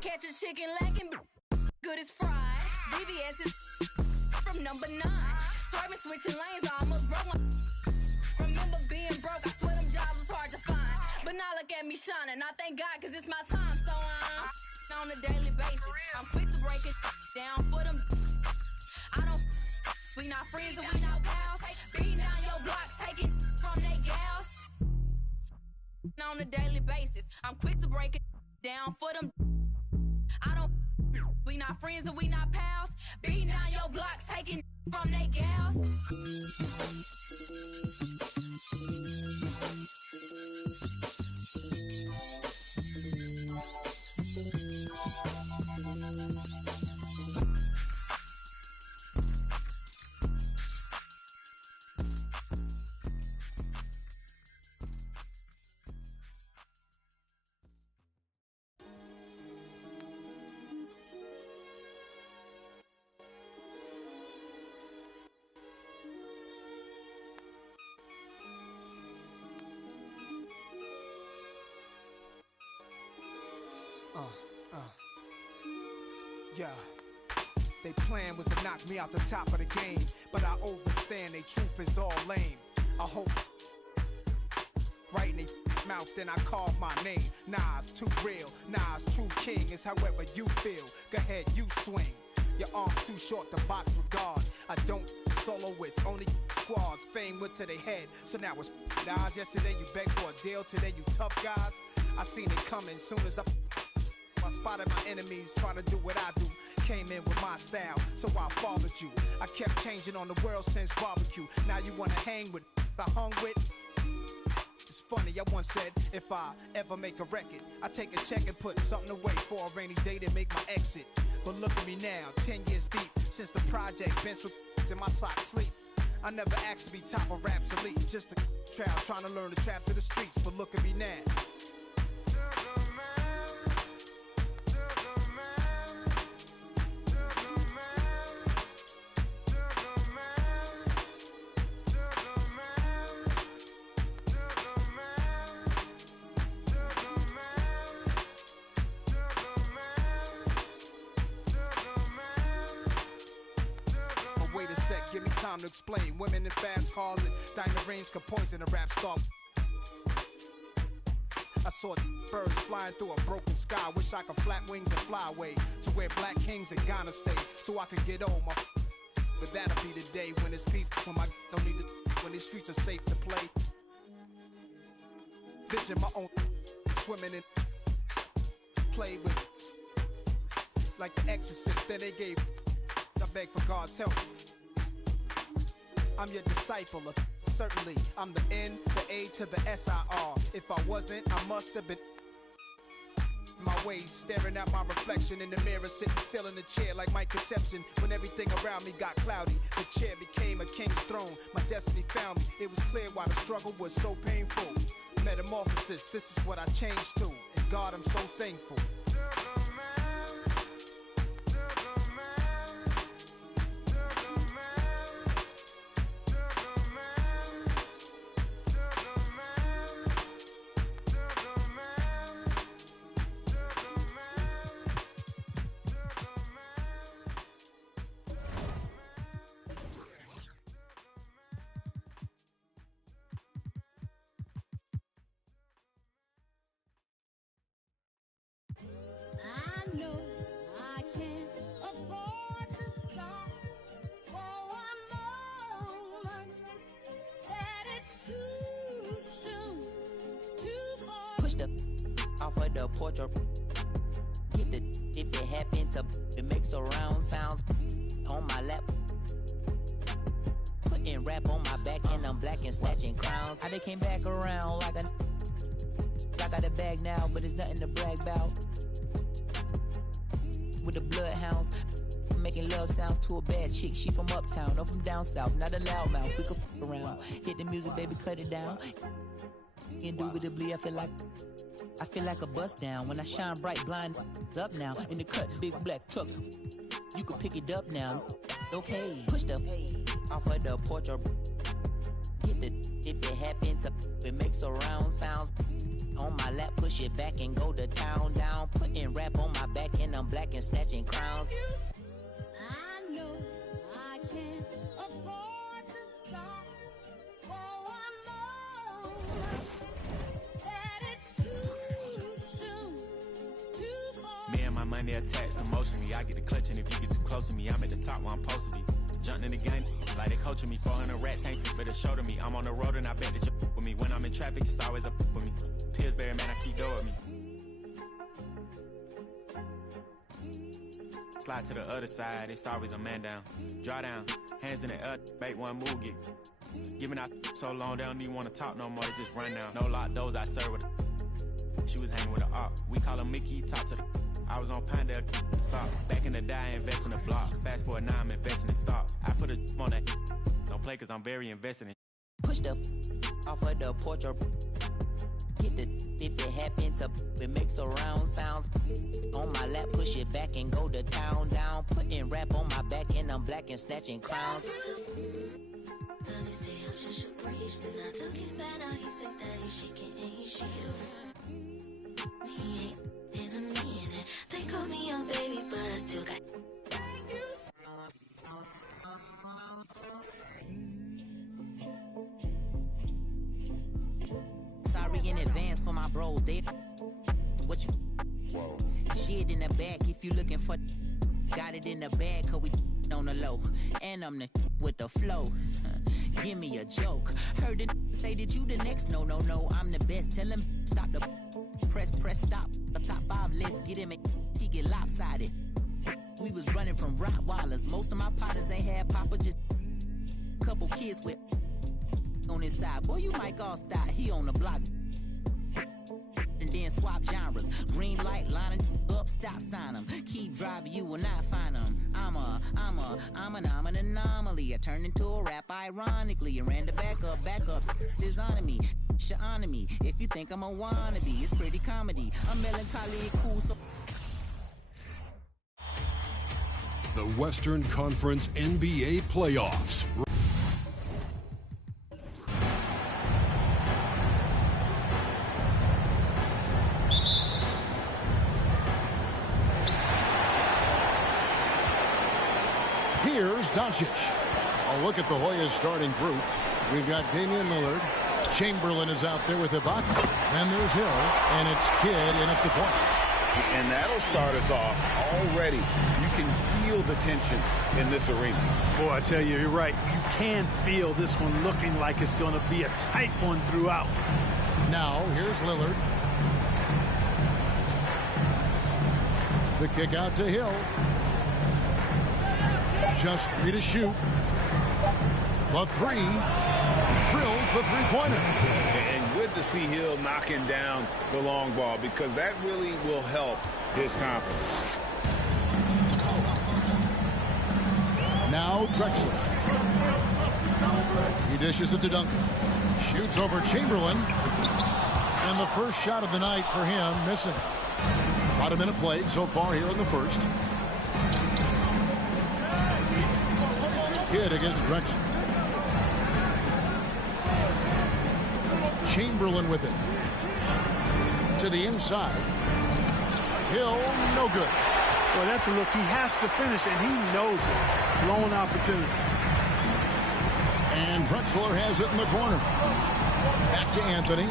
catch a chicken lacking, good as fried. VVS is from number 9. Swerving, switching lanes, I almost broke my. Remember being broke, I swear them jobs was hard to find. But now look at me shining, I thank God cause it's my time. So I'm on a daily basis, I'm quick to break it down for them. I don't, we not friends and we not pals. Beating down your block, take it from they gals. On a daily basis, I'm quick to break it down for them. I don't, we not friends and we not pals. Beating down your block, taking from they gals. Yeah, they plan was to knock me out the top of the game, but I overstand they truth is all lame. I hope right in they mouth, then I carve my name. Nah, it's too real. Nah, it's true king. It's however you feel. Go ahead, you swing. Your arm's too short to box with God. I don't soloists, only squads. Fame went to their head, so now it's guys. Yesterday you begged for a deal, today you tough guys. I seen it coming soon as I spotted my enemies trying to do what I do. Came in with my style, so I followed you. I kept changing on the world since barbecue. Now you wanna hang with I hung with. It's funny, I once said, if I ever make a record, I take a check and put something away for a rainy day to make my exit. But look at me now, 10 years deep, since the project bench with in my socks sleep. I never asked to be top of Rap's elite, just a trial trying to learn the traps of the streets. But look at me now. Give me time to explain. Women in fast cars and diamond rings could poison a rap star. I saw birds flying through a broken sky. Wish I could flap wings and fly away to where black kings in Ghana stay, so I could get old. But that'll be the day when it's peace, when my don't need to, when these streets are safe to play. Vision my own, swimming in, play with like the Exorcist. Then they gave. I beg for God's help. I'm your disciple, certainly. I'm the N, the A to the S-I-R. If I wasn't, I must have been my ways, staring at my reflection in the mirror, sitting still in the chair like my conception. When everything around me got cloudy, the chair became a king's throne. My destiny found me. It was clear why the struggle was so painful. Metamorphosis, this is what I changed to. And God, I'm so thankful. Off of the porch or get the if it happen to it makes surround sounds on my lap. Putting rap on my back and I'm black and snatching crowns. I came back around like I got a bag now, but it's nothing to brag about. With the bloodhounds, making love sounds to a bad chick. She from uptown, no from down south, not a loudmouth. We could f around. Hit the music, baby, cut it down. Indubitably, I feel like a bust down. When I shine bright, blind up now. In the cut, big black truck. You can pick it up now. Okay, push the off of the porch or get the if it happen to it makes surround sounds on my lap. Push it back and go to town down. Putting rap on my back black and snatching crowns. I know I can't afford to stop for one more. That it's too soon to fall. Me and my money attached emotionally. I get the clutch, and if you get too close to me, I'm at the top where I'm supposed to be. Jumping in the game like they coaching me. 400 rats ain't but a show to me. I'm on the road and I bet that you with me. When I'm in traffic, it's always up with me. Pillsbury, man, I keep going with me. Slide to the other side, it's always a man down. Draw down, hands in the air, bait one move, get. Giving out so long, they don't even want to talk no more, they just run down. No lock doors, I serve with a. She was hanging with a op. We call him Mickey, talk to the. I was on Pinedale, back in the day, I invest in the block. Fast forward now, I'm investing in stocks. I put a on that. Don't play, cause I'm very invested in. Push the off of the porch or get the if it happen to it makes a round sounds on my lap, push it back and go to town down, putting rap on my back and I'm black and snatching crowns. Does he stay out just a breeze? Then I took it back, now he think that he's shaking and he's shielding. He ain't enemy in it. They call me a baby, but I still got. Sorry in advance for my bros, they what you whoa. Shit in the back if you looking for got it in the bag cause we on the low and I'm the with the flow. Give me a joke. Heard it say that you the next. No, I'm the best. Tell him stop the press stop. A top 5 list, get him he get lopsided. We was running from Rottweilers. Most of my partners ain't had papa, just couple kids with on his side. Boy, you might all stop. He on the block. And then swap genres. Green light, lining up, stop sign him. Keep driving, you will not find him. I'm an anomaly. I turned into a rap ironically. And ran the back up, is on me. Shit me. If you think I'm a wannabe, it's pretty comedy. I'm melancholy and cool, so. The Western Conference NBA playoffs. Here's Doncic. A look at the Hoyas starting group. We've got Damian Lillard. Chamberlain is out there with Ibaka. Then there's Hill, and it's Kidd in at the point. And that'll start us off already. You can feel the tension in this arena. Boy, I tell you, you're right. You can feel this one looking like it's going to be a tight one throughout. Now, here's Lillard. The kick out to Hill. Just 3 to shoot. The 3 drills the three-pointer. And good to see Hill knocking down the long ball because that really will help his confidence. Now Drexler. He dishes it to Duncan. Shoots over Chamberlain. And the first shot of the night for him missing. About a minute played so far here in the first. Kidd against Drexler. Chamberlain with it. To the inside. Hill, no good. Well, that's a look. He has to finish, and he knows it. Blown opportunity. And Drexler has it in the corner. Back to Anthony.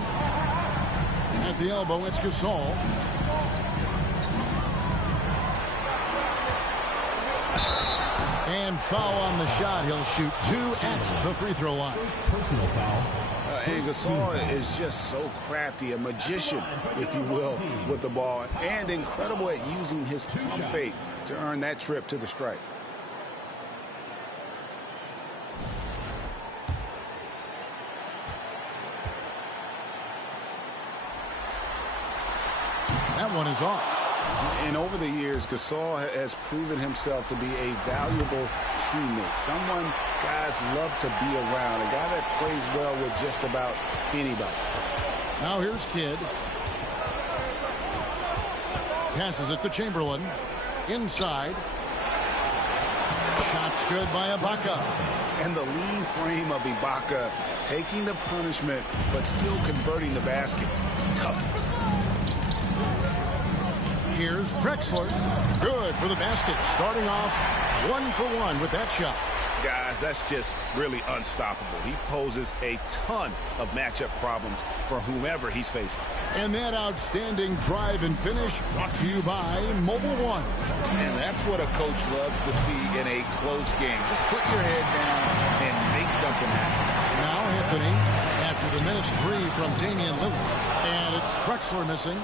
At the elbow, it's Gasol. And foul on the shot. He'll shoot 2 at the free throw line. Personal foul. And Gasol is just so crafty, a magician, if you will, with the ball, and incredible at using his pump fake to earn that trip to the stripe. That one is off. And over the years, Gasol has proven himself to be a valuable teammate. Someone guys love to be around. A guy that plays well with just about anybody. Now here's Kidd. Passes it to Chamberlain. Inside. Shot's good by Ibaka. And the lean frame of Ibaka taking the punishment, but still converting the basket. Toughness. Here's Drexler. Good for the basket. Starting off 1 for 1 with that shot. Guys, that's just really unstoppable. He poses a ton of matchup problems for whomever he's facing. And that outstanding drive and finish brought to you by Mobile One. And that's what a coach loves to see in a close game. Just put your head down and make something happen. Now Anthony, after the minutes 3 from Damian Lillard. And it's Drexler missing.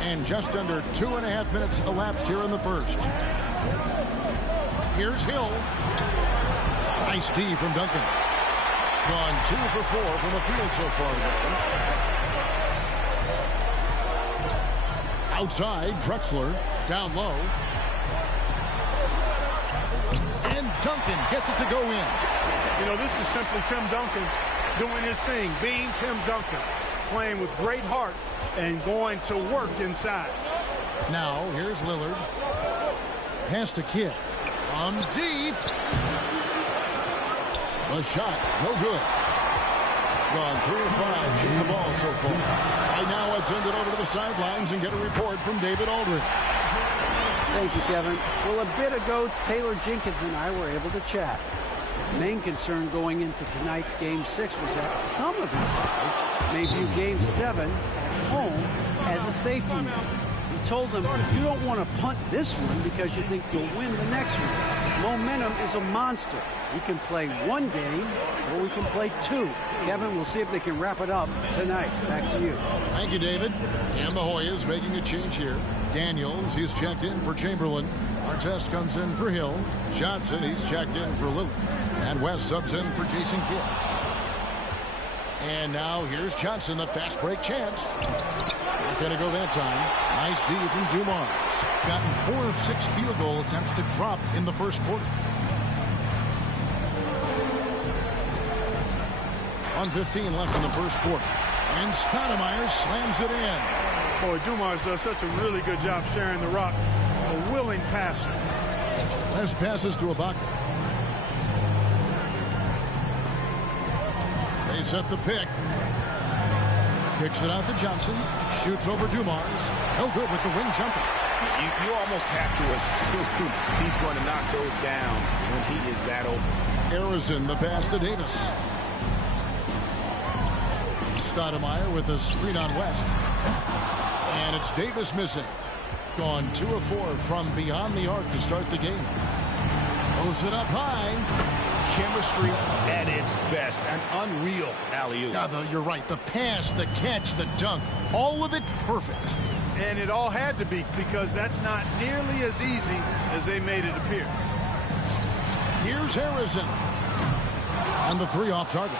And just under 2.5 minutes elapsed here in the first. Here's Hill. Nice D from Duncan. Gone 2 for 4 from the field so far. Outside, Drexler down low. And Duncan gets it to go in. You know, this is simply Tim Duncan doing his thing, being Tim Duncan, playing with great heart and going to work inside. Now, here's Lillard. Pass to Kidd. On deep. The shot, no good. Gone 3 of 5, shooting the ball so far. Right now, let's send it over to the sidelines and get a report from David Aldridge. Thank you, Kevin. Well, a bit ago, Taylor Jenkins and I were able to chat. His main concern going into tonight's Game 6 was that some of his guys may view Game 7 at home as a safety net. He told them, you don't want to punt this one because you think you'll win the next one. Momentum is a monster. We can play 1 game or we can play 2. Kevin, we'll see if they can wrap it up tonight. Back to you. Thank you, David. And the Hoyas making a change here. Daniels, he's checked in for Chamberlain. Artest comes in for Hill. Johnson, he's checked in for Lillard. And West subs in for Jason Kidd. And now here's Johnson, the fast break chance. Not going to go that time. Nice D from Dumars. Gotten 4 of 6 field goal attempts to drop in the first quarter. 1:15 left in the first quarter. And Stoudemire slams it in. Boy, Dumars does such a really good job sharing the rock. A willing passer. West passes to Ibaka. They set the pick. Kicks it out to Johnson. Shoots over Dumars. No good with the wing jumper. You almost have to assume he's going to knock those down when he is that open. Harrison, the pass to Davis. Stoudemire with a screen on West. And it's Davis missing. Gone 2 of 4 from beyond the arc to start the game. Throws it up high. Chemistry at its best. An unreal alley-oop. Yeah, you're right. The pass, the catch, the dunk. All of it perfect. And it all had to be because that's not nearly as easy as they made it appear. Here's Harrison. On the 3 off target.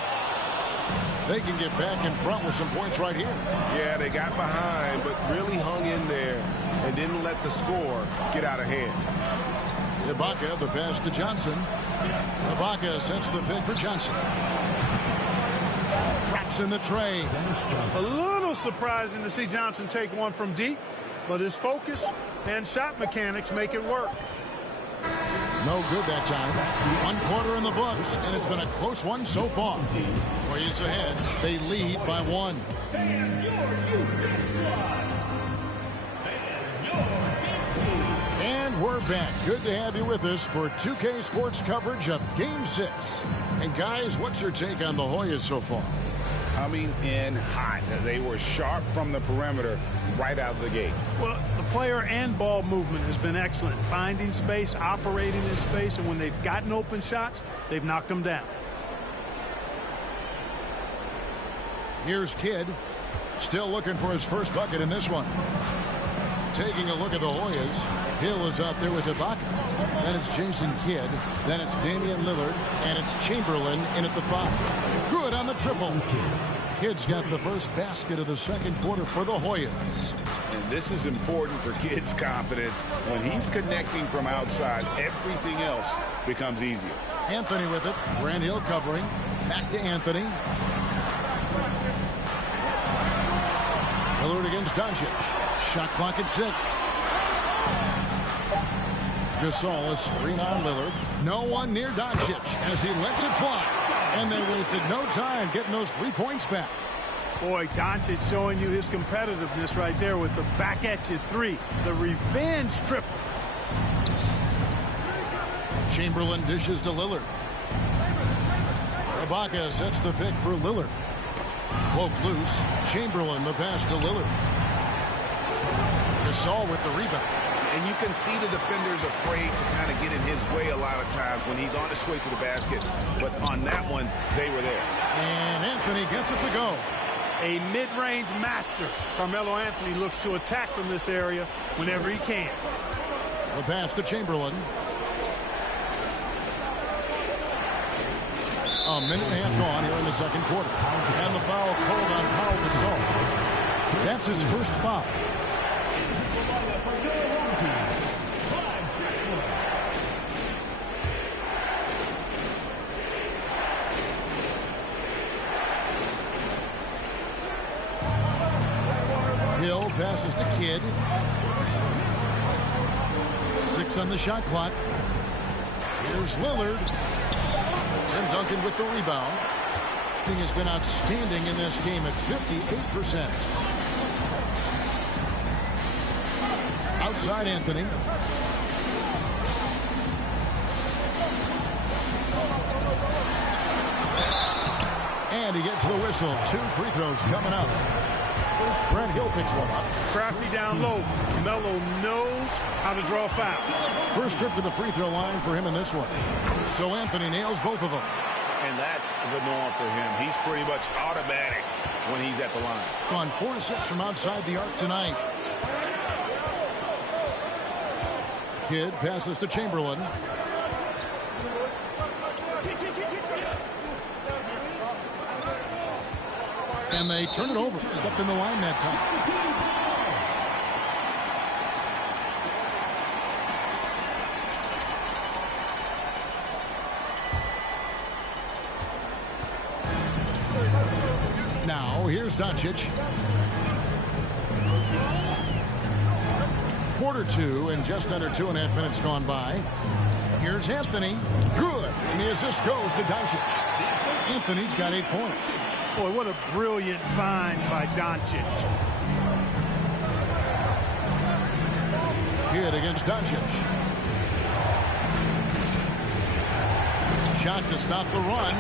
They can get back in front with some points right here. Yeah, they got behind, but really hung in there and didn't let the score get out of hand. Ibaka, the pass to Johnson. Ibaka sets the pick for Johnson. Drops in the tray. A little surprising to see Johnson take one from deep, but his focus and shot mechanics make it work. No good that time. 1 quarter in the books, and it's been a close one so far. Warriors ahead. They lead by 1. And we're back. Good to have you with us for 2K Sports coverage of Game 6. And guys, what's your take on the Hoyas so far? Coming in hot. They were sharp from the perimeter right out of the gate. Well, the player and ball movement has been excellent. Finding space, operating in space, and when they've gotten open shots, they've knocked them down. Here's Kidd. Still looking for his first bucket in this one. Taking a look at the Hoyas. Hill is out there with Ibaka. Then it's Jason Kidd. Then it's Damian Lillard. And it's Chamberlain in at the 5. Good on the triple. Kidd's got the first basket of the second quarter for the Hoyas. And this is important for Kidd's confidence. When he's connecting from outside, everything else becomes easier. Anthony with it. Grant Hill covering. Back to Anthony. Lillard against Doncic. Shot clock at 6. Gasol, a screen on Lillard. No one near Doncic as he lets it fly. And they wasted no time getting those 3 points back. Boy, Doncic showing you his competitiveness right there with the back at you three. The revenge triple. Chamberlain dishes to Lillard. Ibaka sets the pick for Lillard. Poke loose. Chamberlain the pass to Lillard. Gasol with the rebound. And you can see the defenders afraid to kind of get in his way a lot of times when he's on his way to the basket. But on that one, they were there. And Anthony gets it to go. A mid-range master. Carmelo Anthony looks to attack from this area whenever he can. The pass to Chamberlain. A minute and a half gone here in the second quarter. And the foul called on Pau Gasol. That's his first foul. Hill passes to Kidd. 6 on the shot clock. Here's Lillard. Tim Duncan with the rebound. He has been outstanding in this game at 58%. Outside Anthony. And he gets the whistle. 2 free throws coming up. Brent Hill picks one up. Crafty down low. Melo knows how to draw foul. First trip to the free throw line for him in this one. So Anthony nails both of them. And that's the norm for him. He's pretty much automatic when he's at the line. On 4-6 from outside the arc tonight. Kidd passes to Chamberlain. And they turn it over. Stepped in the line that time. Now, here's Doncic. Quarter 2 and just under 2.5 minutes gone by. Here's Anthony. Good. And the assist goes to Doncic. Anthony's got 8 points. Boy, what a brilliant find by Doncic. Kidd against Doncic. Shot to stop the run.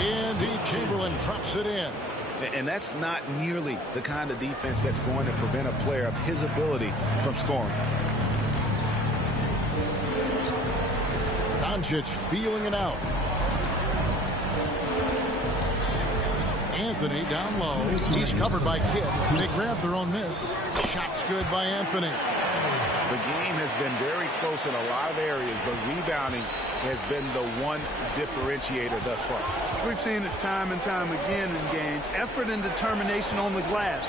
Indeed, Chamberlain drops it in. And that's not nearly the kind of defense that's going to prevent a player of his ability from scoring. Doncic feeling it out. Anthony down low. He's covered by Kidd. They grab their own miss. Shot's good by Anthony. The game has been very close in a lot of areas, but rebounding has been the one differentiator thus far. We've seen it time and time again in games. Effort and determination on the glass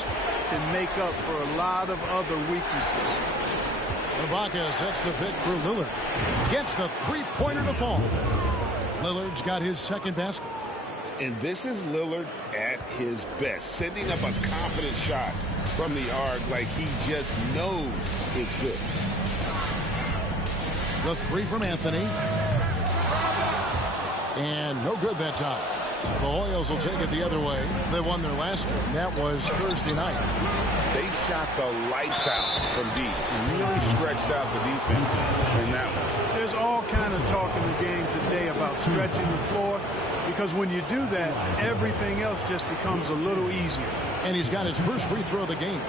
can make up for a lot of other weaknesses. Ibaka sets the pick for Lillard. Gets the three-pointer to fall. Lillard's got his second basket. And this is Lillard at his best, sending up a confident shot from the arc like he just knows it's good. The 3 from Anthony. And no good that time. The Hoyles will take it the other way. They won their last game. That was Thursday night. They shot the lights out from deep. Really stretched out the defense in that one. There's all kind of talk in the game today about stretching the floor, because when you do that, everything else just becomes a little easier. And he's got his first free throw of the game.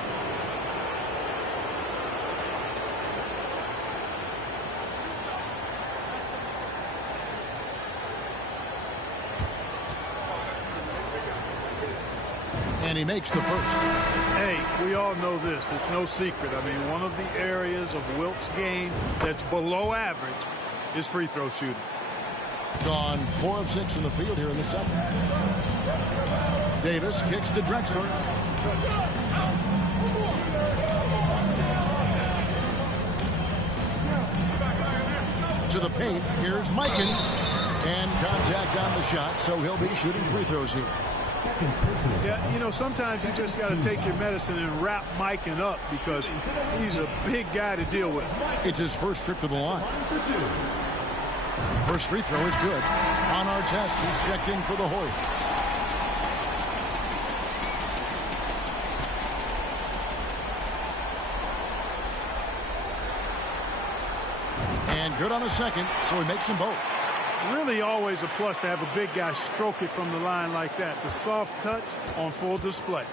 And he makes the first. Hey, we all know this. It's no secret. I mean, one of the areas of Wilt's game that's below average is free throw shooting. Gone 4 of 6 in the field here in the second. Davis kicks to Drexler. To the paint. Here's Mikan. And contact on the shot, so he'll be shooting free throws here. Yeah, you know, sometimes you just got to take your medicine and wrap Mikan up, because he's a big guy to deal with. It's his first trip to the line. First free throw is good. On our test, he's checked in for the Hoyles. And good on the second, so he makes them both. Really always a plus to have a big guy stroke it from the line like that. The soft touch on full display.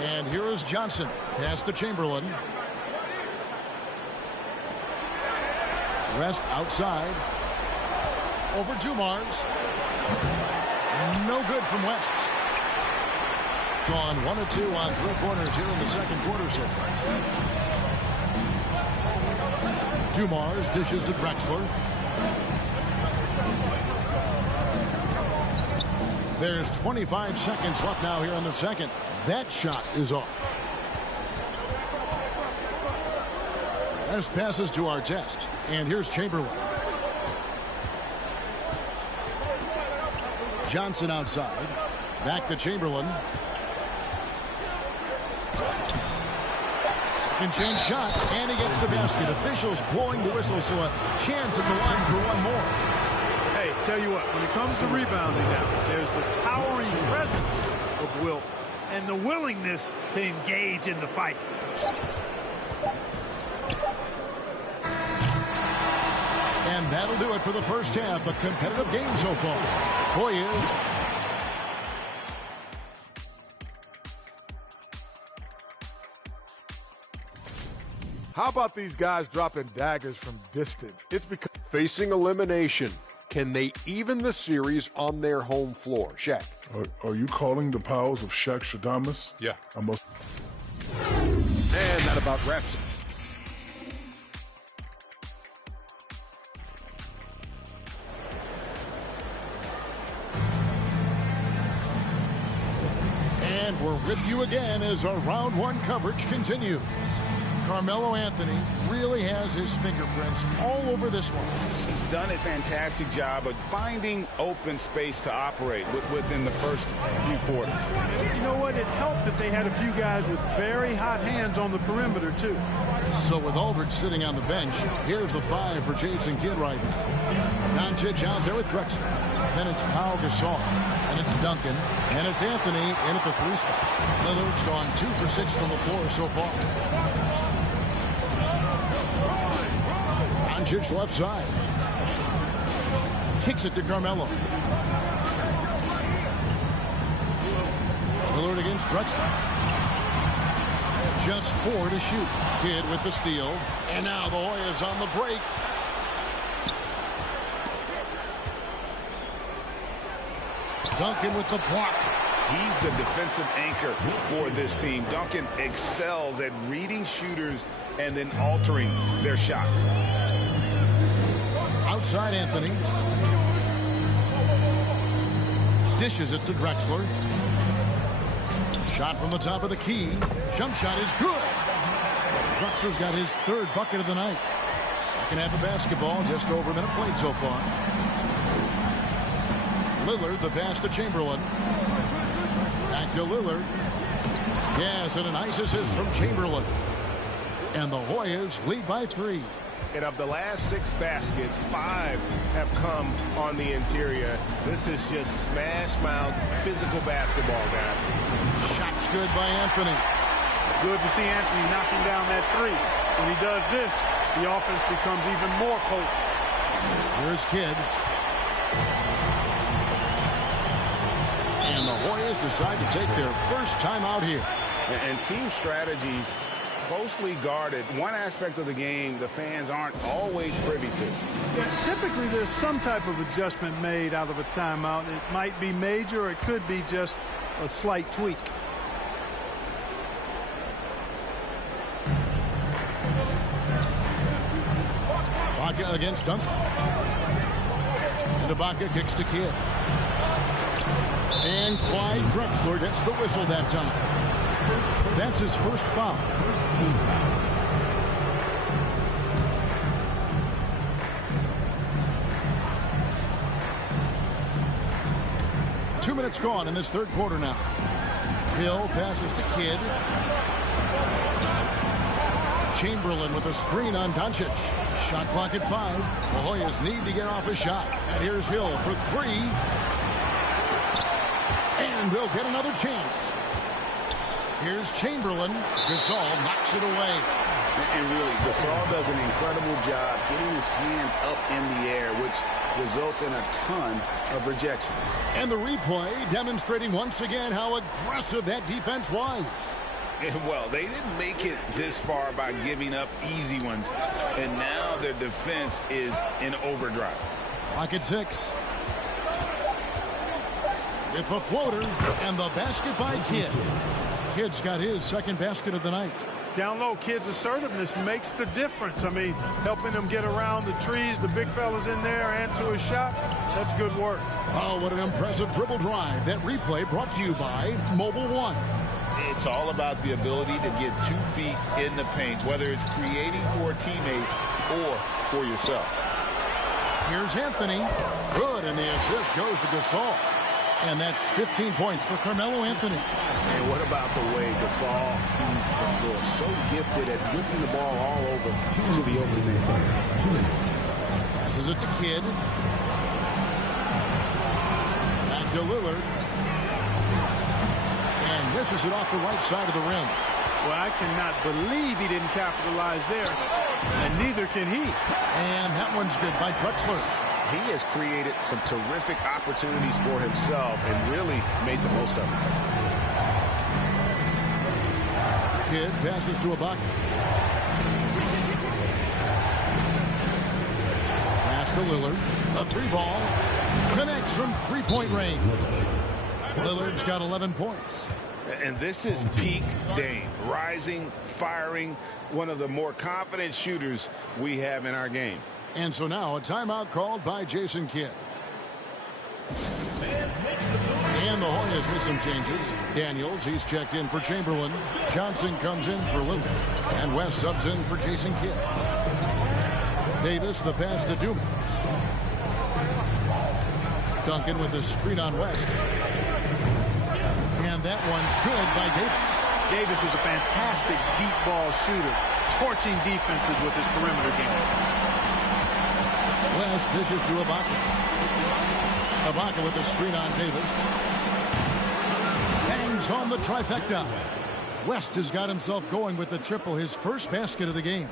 And here is Johnson. Pass to Chamberlain. Rest outside. Over Dumars. No good from West. Gone 1 of 2 on 3 corners here in the second quarter so far. Dumars dishes to Drexler. There's 25 seconds left now here in the second. That shot is off. West passes to Artest. And here's Chamberlain. Johnson outside. Back to Chamberlain. Second chance shot, and he gets the basket. Officials blowing the whistle, so a chance at the line for one more. Hey, tell you what, when it comes to rebounding now, there's the towering presence of Wilt and the willingness to engage in the fight. And that'll do it for the first half. A competitive game so far. Hoyas. How about these guys dropping daggers from distance? It's because facing elimination. Can they even the series on their home floor? Shaq. Are you calling the powers of Shaq Shadamas? Yeah. And that about wraps it. And we're with you again as our round one coverage continues. Carmelo Anthony really has his fingerprints all over this one. He's done a fantastic job of finding open space to operate within the first few quarters. You know what? It helped that they had a few guys with very hot hands on the perimeter, too. So with Aldridge sitting on the bench, here's the 5 for Jason Kidd right now. Doncic out there with Drexler. Then it's Pau Gasol. And it's Duncan. And it's Anthony in at the 3 spot. Lillard's gone 2 for 6 from the floor so far. Doncic left side. Kicks it to Carmelo. Lillard against Drexler. Just 4 to shoot. Kidd with the steal. And now the Hoyas on the break. Duncan with the block. He's the defensive anchor for this team. Duncan excels at reading shooters and then altering their shots. Outside Anthony. Dishes it to Drexler. Shot from the top of the key. Jump shot is good. Drexler's got his 3rd bucket of the night. Second half of basketball, just over a minute played so far. Lillard, the pass to Chamberlain. Back to Lillard. Yes, and a nice assist from Chamberlain. And the Hoyas lead by 3. And of the last 6 baskets, 5 have come on the interior. This is just smash mouth physical basketball, guys. Shot's good by Anthony. Good to see Anthony knocking down that 3. When he does this, the offense becomes even more potent. Here's Kidd. And the Hoyas decide to take their first time out here. And team strategies closely guarded. One aspect of the game the fans aren't always privy to. Yeah, typically there's some type of adjustment made out of a timeout. It might be major or it could be just a slight tweak. Ibaka against Duncan. And Ibaka kicks to Kidd. And Clyde Drexler gets the whistle that time. That's his first foul. Two minutes gone in this third quarter now. Hill passes to Kidd. Chamberlain with a screen on Doncic. Shot clock at 5. The Hoyas need to get off a shot. And here's Hill for 3. And they'll get another chance. Here's Chamberlain. Gasol knocks it away. And really, Gasol does an incredible job getting his hands up in the air, which results in a ton of rejection. And the replay demonstrating once again how aggressive that defense was. Well, they didn't make it this far by giving up easy ones, and now their defense is in overdrive. Pocket 6. With the floater and the basket by Kidd. Kidd's got his second basket of the night. Down low, Kidd's assertiveness makes the difference. I mean, helping them get around the trees, the big fellas in there, and to a shot. That's good work. Oh, what an impressive dribble drive. That replay brought to you by Mobile One. It's all about the ability to get 2 feet in the paint, whether it's creating for a teammate or for yourself. Here's Anthony. Good, and the assist goes to Gasol. And that's 15 points for Carmelo Anthony. And what about the way Gasol sees the floor? So gifted at whipping the ball all over to the open man. 2 minutes. Passes it to Kidd. Back to Lillard. And misses it off the right side of the rim. Well, I cannot believe he didn't capitalize there. And neither can he. And that one's good by Drexler. He has created some terrific opportunities for himself and really made the most of it. Kidd passes to Ibaka. Pass to Lillard. A 3-ball. Connects from three-point range. Lillard's got 11 points. And this is peak Dame. Rising, firing, one of the more confident shooters we have in our game. And so now a timeout called by Jason Kidd. And the Hornets with some changes. Daniels, he's checked in for Chamberlain. Johnson comes in for Lillard. And West subs in for Jason Kidd. Davis, the pass to Dumas. Duncan with the screen on West. And that one's good by Davis. Davis is a fantastic deep ball shooter, torching defenses with his perimeter game. West dishes to Ibaka. Ibaka with the screen on Davis. Bangs home the trifecta. West has got himself going with the triple, his first basket of the game.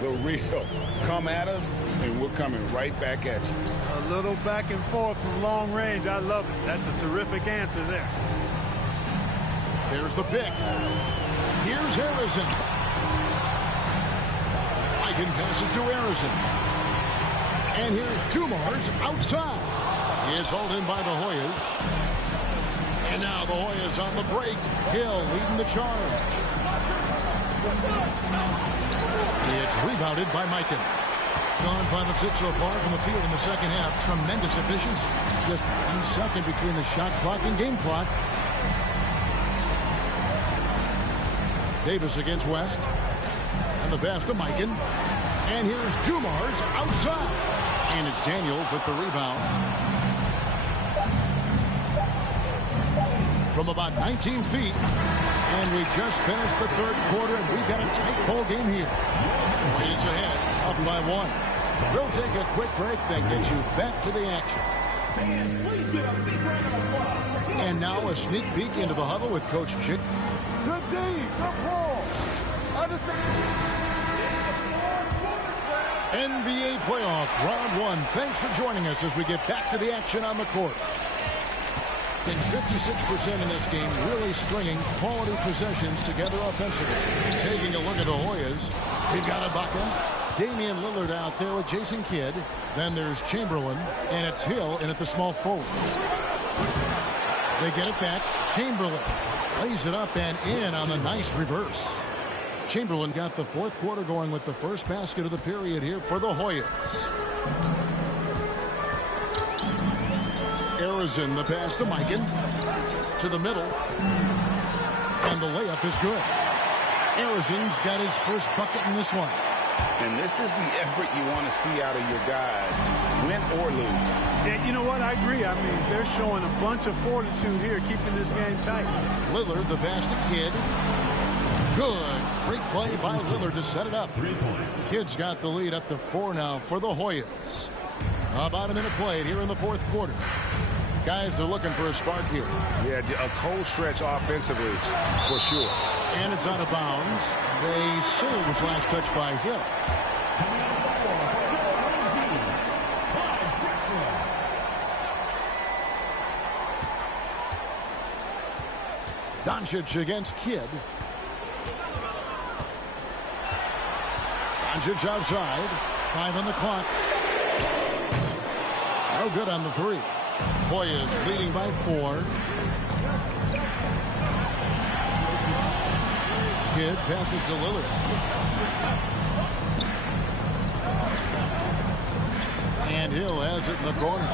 The real. Come at us, and we're coming right back at you. A little back and forth from long range. I love it. That's a terrific answer there. There's the pick. Here's Harrison. Eichen passes to Harrison. And here's Dumars outside. He is hauled in by the Hoyas. And now the Hoyas on the break. Hill leading the charge. It's rebounded by Mikan. Gone 5 of 6 so far from the field in the second half. Tremendous efficiency. Just 1 second between the shot clock and game clock. Davis against West. And the pass to Mikan. And here's Dumars outside. And it's Daniels with the rebound. From about 19 feet. And we just finished the third quarter, and we've got a tight ball game here. He's ahead, up by 1. We'll take a quick break, then get you back to the action. And now a sneak peek into the huddle with Coach Chick. Good D, good ball. NBA playoff round 1. Thanks for joining us as we get back to the action on the court. In 56% in this game, really stringing quality possessions together offensively. Taking a look at the Hoyas, we've got Ibaka, Damian Lillard out there with Jason Kidd. Then there's Chamberlain, and it's Hill in at the small forward. They get it back. Chamberlain lays it up and in on the nice reverse. Chamberlain got the fourth quarter going with the first basket of the period here for the Hoyas. Harrison, the pass to Mikan. To the middle. And the layup is good. Harrison's got his first bucket in this one. And this is the effort you want to see out of your guys, win or lose. Yeah, you know what? I agree. I mean, they're showing a bunch of fortitude here, keeping this game tight. Lillard, the pass to Kidd. Good. Great play by Lillard to set it up. 3 points. Kidd's got the lead up to 4 now for the Hoyas. About a minute played here in the fourth quarter. Guys are looking for a spark here. Yeah, a cold stretch offensively, for sure. And it's out of bounds. They say it was last touched by Hill. Doncic against Kidd. Doncic outside. 5 on the clock. No good on the 3. Hoyas leading by 4. Kidd passes to Lillard. And Hill has it in the corner.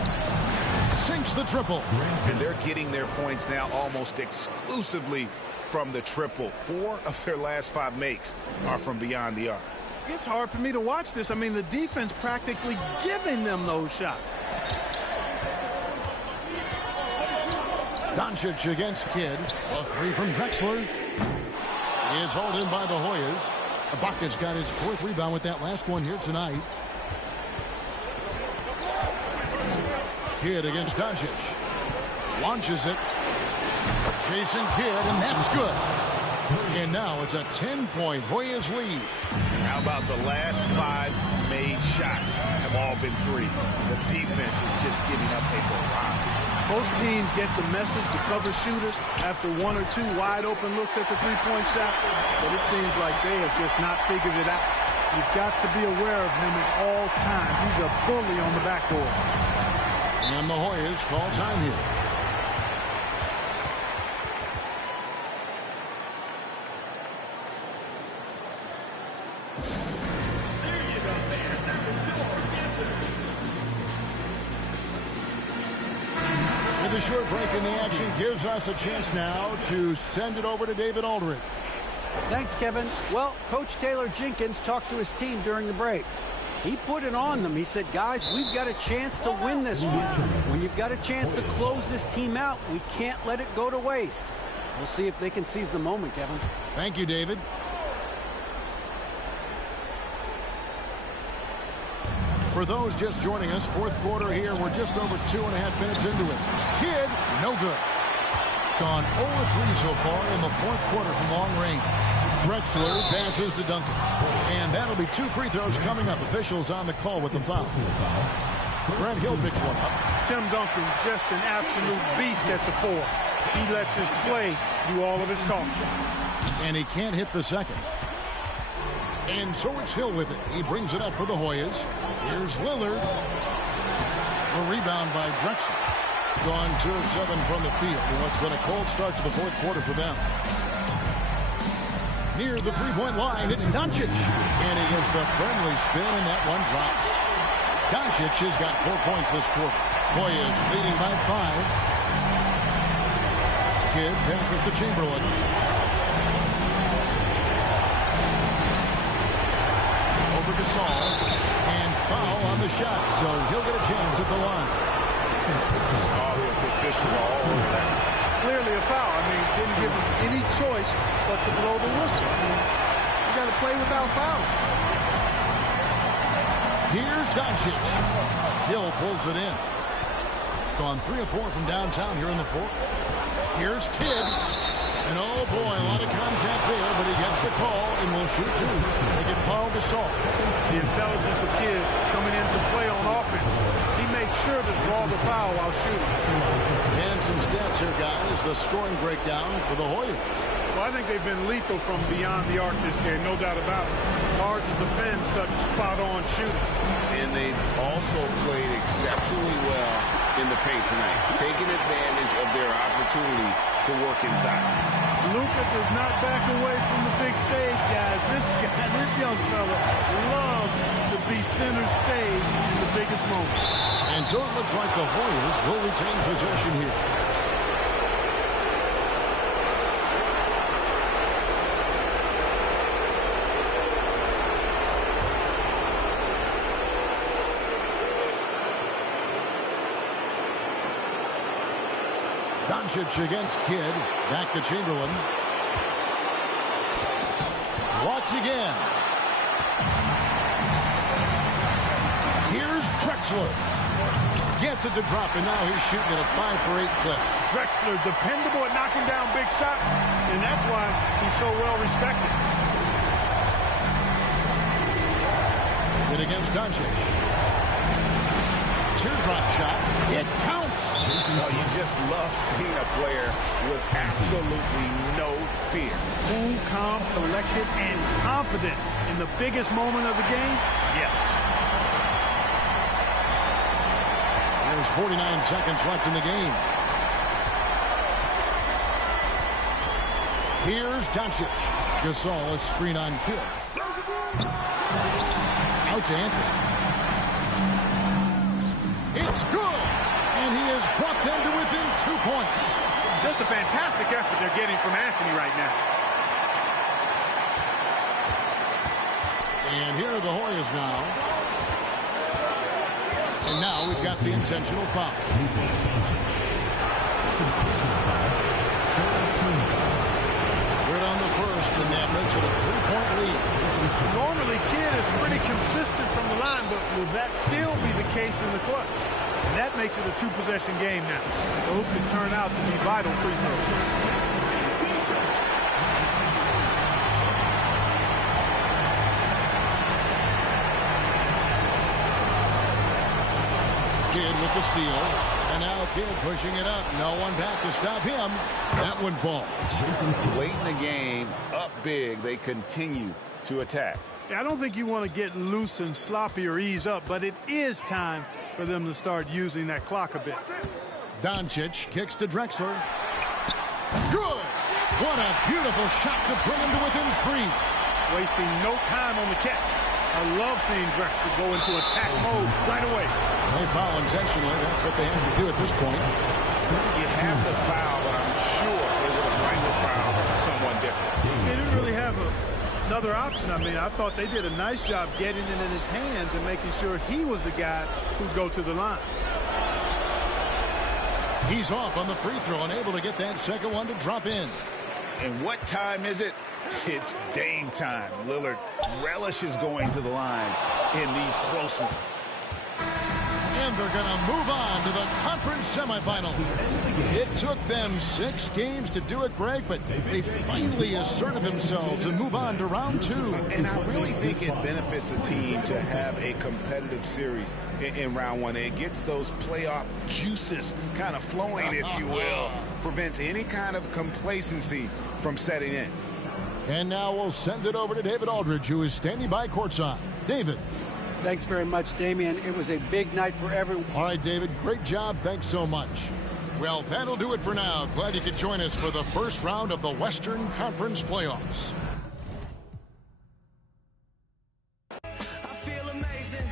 Sinks the triple. And they're getting their points now almost exclusively from the triple. 4 of their last 5 makes are from beyond the arc. It's hard for me to watch this. I mean, the defense practically giving them those shots. Doncic against Kidd. A 3 from Drexler. Is hauled in by the Hoyas. Ibaka's got his 4th rebound with that last one here tonight. Kidd against Doncic. Launches it. Jason Kidd, and that's good. And now it's a 10-point Hoyas lead. How about the last 5 made shots have all been threes? The defense is just giving up a barrage. Most teams get the message to cover shooters after 1 or 2 wide open looks at the three-point shot, but it seems like they have just not figured it out. You've got to be aware of him at all times. He's a bully on the backboard. And the Hoyas call time here. The short break in the action gives us a chance now to send it over to David Aldridge. Thanks, Kevin. Well, Coach Taylor Jenkins talked to his team during the break. He put it on them. He said, guys, we've got a chance to win this one. When you've got a chance to close this team out, we can't let it go to waste. We'll see if they can seize the moment, Kevin. Thank you, David. For those just joining us, 4th quarter here. We're just over 2.5 minutes into it. Kidd, no good. Gone 0-3 so far in the 4th quarter from long range. Drexler passes to Duncan. And that'll be 2 free throws coming up. Officials on the call with the foul. Grant Hill picks one up. Tim Duncan, just an absolute beast at the 4. He lets his play do all of his talking. And he can't hit the second. And so it's Hill with it. He brings it up for the Hoyas. Here's Lillard. The rebound by Drexler. Gone 2 of 7 from the field in what's been a cold start to the 4th quarter for them. Near the 3-point line, it's Doncic. And he gets the friendly spin, and that one drops. Doncic has got 4 points this quarter. Hoyas leading by 5. Kidd passes to Chamberlain. Over to Saul. And foul on the shot, so he'll get a chance at the line. Clearly a foul. I mean, didn't give him any choice but to blow the whistle. You got to play without fouls. Here's Doncic. Hill pulls it in. Gone 3 of 4 from downtown here in the 4th. Here's Kidd. And oh boy, a lot of contact there, but he gets the call and will shoot 2. They get Paul Gasol. The intelligence of Kidd coming into play on offense. He makes sure to draw the foul while shooting. And some stats here, guys. The scoring breakdown for the Hoyas. Well, I think they've been lethal from beyond the arc this game, no doubt about it. Hard to defend such spot-on shooting. And they've also played exceptionally well in the paint tonight, taking advantage of their opportunity to work inside. Luka does not back away from the big stage, guys. This young fella loves to be center stage in the biggest moments. And so it looks like the Hoyas will retain possession here. Doncic against Kidd. Back to Chamberlain. Blocked again. Here's Drexler. Gets it to drop, and now he's shooting at a 5 for 8 clip. Drexler, dependable at knocking down big shots, and that's why he's so well respected. Good against Doncic. Teardrop shot. It counts. Oh, you just love seeing a player with absolutely no fear. Cool, calm, collected, and confident in the biggest moment of the game. Yes. There's 49 seconds left in the game. Here's Doncic. Gasol, a screen on Kidd. Out to Anthony. It's good! And he has brought them to within 2 points. Just a fantastic effort they're getting from Anthony right now. And here are the Hoyas now. And now we've got the intentional foul. Good on the first, and that makes it a 3-point lead. Normally, Kidd is pretty consistent from the line, but will that still be the case in the clutch? And that makes it a 2-possession game now. Those can turn out to be vital free throws. Kidd with the steal. And now Kidd pushing it up. No one back to stop him. That one falls. Late in the game, up big, they continue to attack. Yeah, I don't think you want to get loose and sloppy or ease up, but it is time for them to start using that clock a bit. Doncic kicks to Drexler. Good! What a beautiful shot to bring him to within 3. Wasting no time on the catch. I love seeing Drexler go into attack mode right away. They foul intentionally. That's what they have to do at this point. You have to foul, but I'm sure they would have liked to foul someone different. They didn't really have another option. I mean, I thought they did a nice job getting it in his hands and making sure he was the guy who'd go to the line. He's off on the free throw and able to get that second one to drop in. And what time is it? It's Dame time. Lillard relishes going to the line in these close ones. And they're going to move on to the conference semifinals. It took them 6 games to do it, Greg, but they finally asserted themselves and move on to round 2. And I really think it benefits a team to have a competitive series in round 1. It gets those playoff juices kind of flowing, if you will. Prevents any kind of complacency from setting in. And now we'll send it over to David Aldridge, who is standing by courtside. David. Thanks very much, Damian. It was a big night for everyone. All right, David, great job. Thanks so much. Well, that'll do it for now. Glad you could join us for the first round of the Western Conference playoffs. I feel amazing.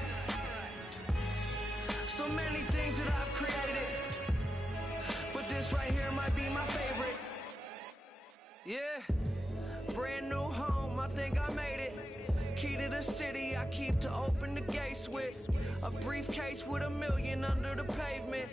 So many things that I've created, but this right here might be my favorite. Yeah, brand new home, I think I made it. Key to the city, I keep to open the gates with. A briefcase with $1 million under the pavement.